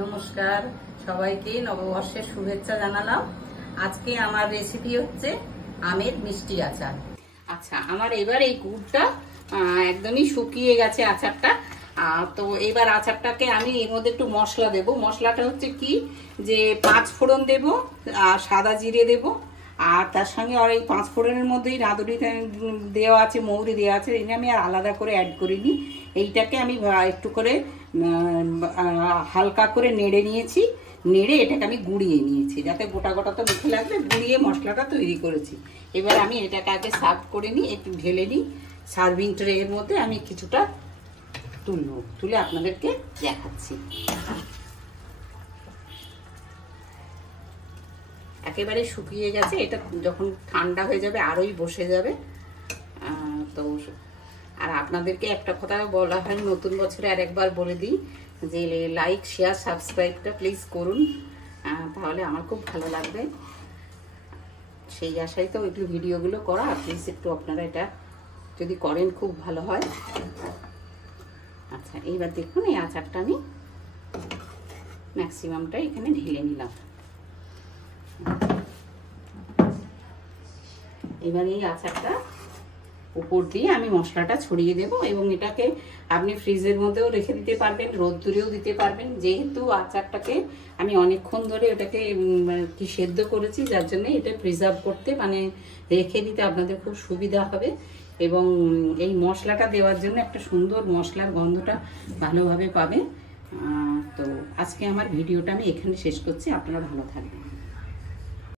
নমস্কার, সবাইকে নববর্ষের শুভেচ্ছা জানালাম। আজকে আমার রেসিপি হচ্ছে আমের মিষ্টি আচার। আচ্ছা, আমার এবার এই গুড়টা একদমই শুকিয়ে গেছে আচারটা। তো এবার আচারটাকে আমি এর মধ্যে একটু মশলা দেব। মশলাটা হচ্ছে কি, যে 5 ফোড়ন দেব আর সাদা জিরে দেব, আর তার সঙ্গে আর এই 5 ফোড়নের মধ্যেই রাঁধুনি দেওয়া আছে, মৌরি দেওয়া আছে, এটা আমি আর আলাদা করে অ্যাড করিনি। এইটাকে আমি একটু করে হালকা করে নেড়ে নিয়েছি, নেড়ে এটাকে আমি গুঁড়িয়ে নিয়েছি যাতে গোটা গোটা তো মুখে লাগবে, গুঁড়িয়ে মশলাটা তৈরি করেছি। এবার আমি এটাকে আগে সার্ভ করে নিই, একটু ঢেলে নিই সার্ভিং ট্রের মধ্যে। আমি কিছুটা তুলে আপনাদেরকে দেখাচ্ছি। একেবারে শুকিয়ে গেছে, এটা যখন ঠান্ডা হয়ে যাবে আরোই বসে যাবে। তো আর আপনাদেরকে একটা কথা বলা হয়, নতুন বছরে আর একবার বলে দিই যে লাইক শেয়ার সাবস্ক্রাইবটা প্লিজ করুন, তাহলে আমার খুব ভালো লাগবে। সেই আশাই তো একটু ভিডিওগুলো করা, প্লিজ একটু আপনারা এটা যদি করেন খুব ভালো হয়। আচ্ছা, এইবার দেখুন এই আচারটা আমি ম্যাক্সিমামটা এখানে ঢেলে নিলাম। এবার এই আচারটা উপর দিয়ে আমি মশলাটা ছড়িয়ে দেব, এবং এটাকে আপনি ফ্রিজের মধ্যেও রেখে দিতে পারবেন, রোদ্দুরেও দিতে পারবেন। যেহেতু আচারটাকে আমি অনেকক্ষণ ধরে এটাকে কি সেদ্ধ করেছি, যার জন্য এটা প্রিজার্ভ করতে মানে রেখে দিতে আপনাদের খুব সুবিধা হবে। এবং এই মশলাটা দেওয়ার জন্য একটা সুন্দর মশলার গন্ধটা ভালোভাবে পাবে। তো আজকে আমার ভিডিওটা আমি এখানে শেষ করছি। আপনারা ভালো থাকবেন।